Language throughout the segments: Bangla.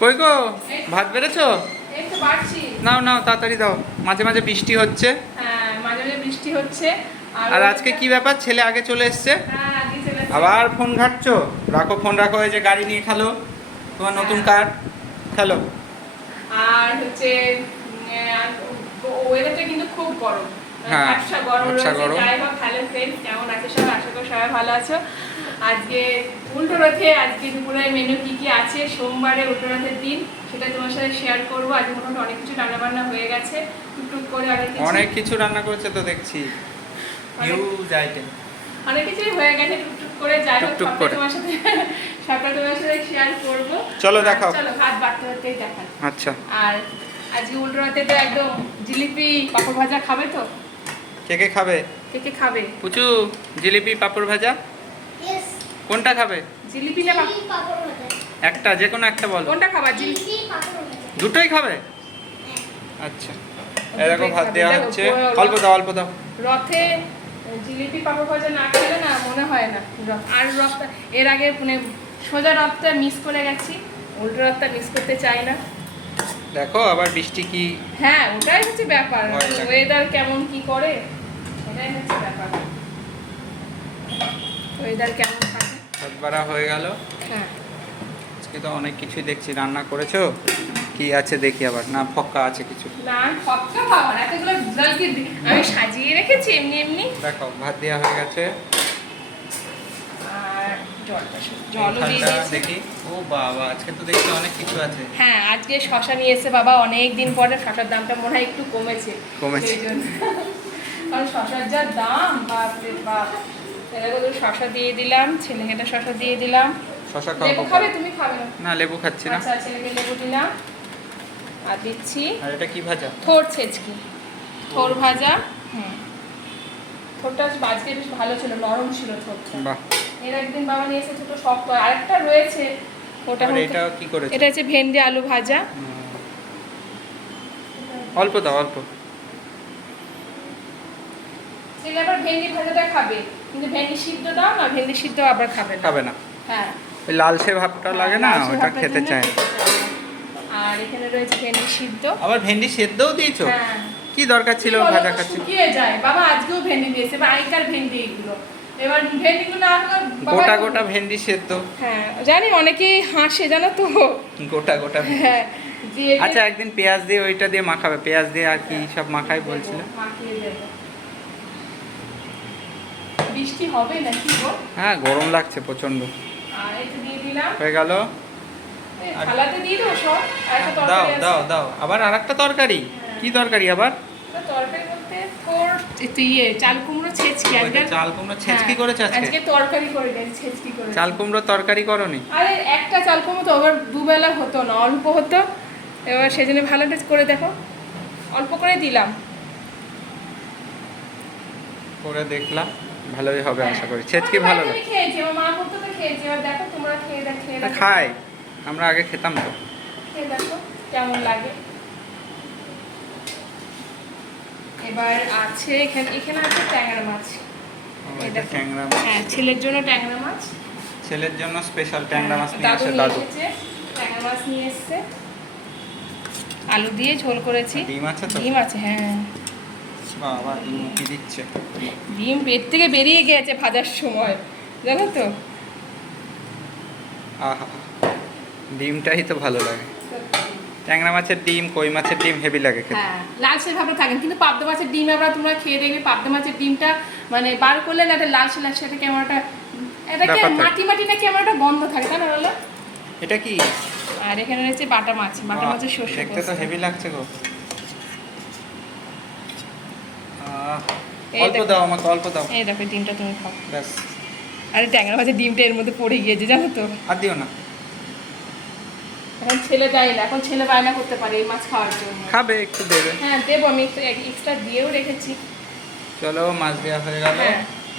কই গো ভাত বেড়েছো? এই তো বাড়ছি। নাও নাও তাড়াতাড়ি দাও, মাঝে মাঝে বৃষ্টি হচ্ছে। হ্যাঁ, মাঝে মাঝে বৃষ্টি হচ্ছে। আর আজকে কি ব্যাপার, ছেলে আগে চলে এসছে? হ্যাঁ, আগে চলে এসেছে। আবার ফোন ঘাটছো? রাখো ফোন রাখো, এই যে গাড়ি নিয়ে খেলো, তোমার নতুন কার খেলো। আর হচ্ছে ওয়েদারটা কিন্তু খুব গরম। হ্যাঁ, ব্যবসা গরম ব্যবসা রয়েছে। গরম। যাই হোক, হ্যালো ফ্রেন্ডস, কেমন আছো সবাই? আশা করি সবাই ভালো আছো। আজকে উল্টো রথে, আজকে দুপুরের মেনু কি কি আছে, সোমবারে উল্টো রথের দিন, সেটা তোমার সাথে শেয়ার করবো। আজকে মোটামুটি অনেক কিছু রান্না বান্না হয়ে গেছে, টুকটুক করে অনেক কিছু রান্না করেছে তো দেখছি, হিউজ আইটেম। অনেক কিছুই হয়ে গেছে টুকটুক করে। যাই হোক, টুকটুক করে সবটা তোমার সাথে শেয়ার করবো। চলো দেখাও। চলো ভাত বাড়তে বাড়তেই দেখান। আচ্ছা, আর আজকে উল্টো রাতে তো একদম জিলিপি পাপড় ভাজা খাবে তো? কে কে খাবে? কে কে খাবে? পুচু, জিলিপি পাপড় ভাজা Yes. কোনটা খাবে? জিলিপি না জিলিপি পাপড় ভাজা। একটা, যে কোনো একটা বলো। কোনটা খাবা? জিলিপি। জিলিপি পাপড় ভাজা। দুটোই খাবে? হ্যাঁ। আচ্ছা, এই দেখো ভাত খাবে, দেওয়া দেখো, হচ্ছে। ওই অল্প দাও অল্প দাও। রথে জিলিপি পাপড় ভাজা না খেলে না মনে হয় না। আর রথটা এর আগে মানে সোজা রথটা মিস করে গেছি, উল্টো রথটা মিস করতে চাই না। দেখো আবার বৃষ্টি কি। হ্যাঁ, ওটাই হচ্ছে ব্যাপার। ভয় লাগে। ওয়েদার কেমন কি করে, এটাই হচ্ছে ব্যাপার। ওয়েদার কেমন থাকে। ভাত বাড়া হয়ে গেল। হ্যাঁ, আজকে তো অনেক কিছুই দেখছি রান্না করেছো। কি আছে দেখি, আবার না ফক্কা আছে কিছু? না ফক্কা খাবার, এতগুলো জলকে আমি সাজিয়ে রেখেছি এমনি এমনি। দেখো ভাত দেওয়া হয়ে গেছে। আর জলও দিয়ে এখানটা দিয়েছি। দেখি। ও বাবা, আজকে তো দেখছি অনেক কিছু আছে। হ্যাঁ, আজকে শশা নিয়ে এসে বাবা, অনেক দিন পরে শশার দামটা মনে হয় একটু কমেছে। কমেছে। সেই জন্য। কারণ শশার যা দাম, বাপরে বাপ। এরকম শশা দিয়ে দিলাম, ছেলেকে একটা শশা দিয়ে দিলাম। শশা লেবু খাবো? খাবে? তুমি খাবে না? না, লেবু খাচ্ছি না। আচ্ছা, ছেলেকে লেবু দিলাম। আর দিচ্ছি আর এটা কি ভাজা? থোর ছেচকি, থোর ভাজা। হুম, থোরটা আজকে বেশ ভালো ছিল, নরম ছিল থোরটা। বাহ। এর একদিন বাবা নিয়ে এসে ছোট শক্ত, আরেকটা রয়েছে ওটা। আর এটা কি করেছে? এটা হচ্ছে ভেন্ডি আলু ভাজা। অল্প দাও অল্প। ছেলে আবার ভেন্ডি ভাজাটা খাবে, কিন্তু ভেন্ডি সিদ্ধ দাও না, ভেন্ডি সিদ্ধ আবার খাবে না। খাবে না? হ্যাঁ, ওই লালচে ভাবটা লাগে না, লালচে ওটা ভাবটার খেতে জন্য চায়। খেতে চায় না। আর এখানে রয়েছে ভেন্ডি সিদ্ধ। আবার ভেন্ডি সেদ্ধও দিয়েছো? হ্যাঁ। কি দরকার ছিল কি বলো ভাজা তো, খাচ্ছি? শুকিয়ে যায় বাবা। আজকেও ভেন্ডি দিয়েছে, বা আগেকার ভেন্ডি এগুলো। এবার ভেন্ডিগুলো না হলে বাবা গোটা গোটা ভেন্ডি সেদ্ধ। হ্যাঁ, জানি অনেকেই হাসে জানো তো। গোটা গোটা ভেন্ডি। হ্যাঁ, যে আচ্ছা, একদিন পেঁয়াজ দিয়ে ওইটা দিয়ে মাখাবে, পেঁয়াজ দিয়ে আর কি সব মাখাই বলছিল। মাখিয়ে দেবো। বৃষ্টি হবে নাকি গো? হ্যাঁ, গরম লাগছে প্রচন্ড। আর এই তো দিয়ে দিলাম। হয়ে গেল। এই থালাতে দিয়ে দেবো সব। আর একটা দাও তরকারি আছে। দাও দাও, আবার আরেকটা তরকারি? হ্যাঁ। কি তরকারি আবার? তো তরকারি বলতে তোর চাল কুমড়ো ছেচকি। ওইটা চাল কুমড়ো ছেচকি হ্যাঁ, করেছে আজকে? আজকে তরকারি করে গেছে, ছেচকি করে। চাল কুমড়ো তরকারি করনি? আরে একটা চাল কুমড়ো তো আবার দুবেলা হতো না, অল্প হতো। এবার সেজন্য ভালো করে দেখো, অল্প করে দিলাম। করে দেখলাম, ভালোই হবে হ্যাঁ। আশা করি। ছেচকি ভালো আমি লাগে? খেয়েছি, আমার মা করতে তো খেয়েছি। এবার দেখো তোমরা খেয়ে দেখো। খাই, আমরা আগে খেতাম তো। খেয়ে দেখো কেমন লাগে। এবার আছে এখানে আছে ট্যাংরা মাছ। এটা ট্যাংরা মাছ। হ্যাঁ, ছেলের জন্য ট্যাংরা মাছ। ছেলের জন্য স্পেশাল ট্যাংরা মাছ নিয়ে দাদু আসে নিয়ে দাদু। এসেছে, ট্যাংরা মাছ নিয়ে এসেছে। আলু দিয়ে ঝোল করেছি। ডিম আছে তো? ডিম আছে, হ্যাঁ। বাবা, ডিম কি দিচ্ছে? ডিম পেট থেকে বেরিয়ে গেছে ভাজার সময়, জানো তো। আহা, ডিমটাই তো ভালো লাগে। ট্যাংরা মাছের ডিম, কই মাছের ডিম হেভি লাগে খেতে। হ্যাঁ, লালচে ভাবে থাকেন, কিন্তু পাবদা মাছের ডিম আবার তোমরা খেয়ে দেখবে, পাবদা মাছের ডিমটা মানে বার করলে না একটা লালচে লালচে, এটা কেমন একটা, এটাকে ব্যাপার থাকে। মাটি মাটি না কেমন একটা গন্ধ থাকে, তাই না বলো? এটা কি? আর এখানে রয়েছে বাটা মাছ, বাটা মাছের শস্য দেখতে তো হেভি লাগছে গো। এই অল্প দেখো। দাও আমাকে, অল্প দাও। এই দেখো ডিমটা তুমি খাও। ব্যাস। আরে ট্যাংরা মাছের ডিমটা এর মধ্যে পড়ে গিয়েছে, জানো তো। আর দিও না। এখন ছেলে দেয় না, এখন ছেলে বায়না করতে পারে এই মাছ খাওয়ার জন্য। খাবে, একটু দেবে। হ্যাঁ দেবো, আমি একটু এক্সট্রা দিয়েও রেখেছি। চলো, মাছ দেওয়া হয়ে গেল। হ্যাঁ।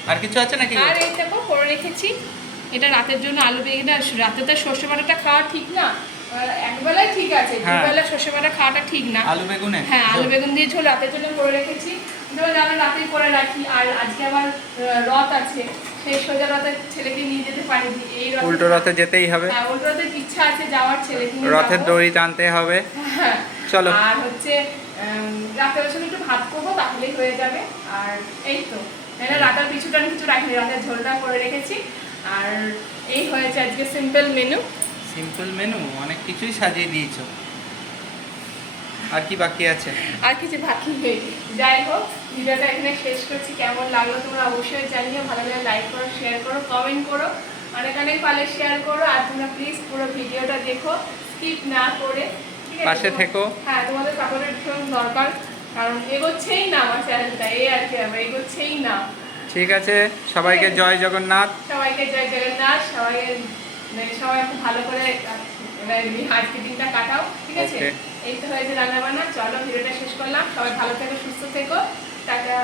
আর কিছু আছে নাকি? আর এই দেখো করে রেখেছি, এটা রাতের জন্য আলু বেগুনটা। রাতে তো সর্ষে বাটাটা খাওয়া ঠিক না, একবেলায় ঠিক আছে, হ্যাঁ। দুবেলা সর্ষে বাটা খাওয়াটা ঠিক না। আলু বেগুনে? হ্যাঁ, আলু বেগুন দিয়ে ঝোল রাতের জন্য করে রেখেছি। ধরো জানো রাতেই করে রাখি। আর আজকে আবার রথ আছে, সেই সোজা রথে ছেলেকে নিয়ে যেতে পারিনি, এই রথে উল্টো রথে যেতেই হবে, হ্যাঁ উল্টো রথের ইচ্ছা আছে যাওয়ার, ছেলেকে নিয়ে রথের যাবো। দড়ি টানতে হবে। হ্যাঁ, চলো। আর হচ্ছে রাতের সময় একটু ভাত করবো, তাহলেই হয়ে যাবে। আর এই তো রাতের পিছুটা আমি কিছু রাখিনি, রাতের ঝোলটা করে রেখেছি। আর এই হয়েছে আজকে সিম্পল মেনু। সিম্পল মেনু, অনেক কিছুই সাজিয়ে দিয়েছো। আর কি বাকি আছে? আর কিছু বাকি নেই। যাই হোক, ভিডিওটা এখানে শেষ করছি। কেমন লাগলো তোমরা অবশ্যই জানিও, ভালো লাগলে লাইক করো, শেয়ার করো, কমেন্ট করো, অনেক অনেক পারলে শেয়ার করো। আর তোমরা প্লিজ পুরো ভিডিওটা দেখো, স্কিপ না করে, ঠিক আছে? পাশে থেকো। হ্যাঁ, তোমাদের সাপোর্টের ভীষণ দরকার, কারণ এগোচ্ছেই না আমার চ্যানেলটা, এই আর কি, আমরা এগোচ্ছেই না। ঠিক আছে, সবাইকে জয় জগন্নাথ। সবাইকে জয় জগন্নাথ, সবাই খুব ভালো করে আজকে দিনটা কাটাও, ঠিক আছে? Okay. এই তো হয়েছে রান্না বান্না। চলো ভিডিওটা শেষ করলাম, সবাই ভালো থেকো, সুস্থ থেকো, টাটা।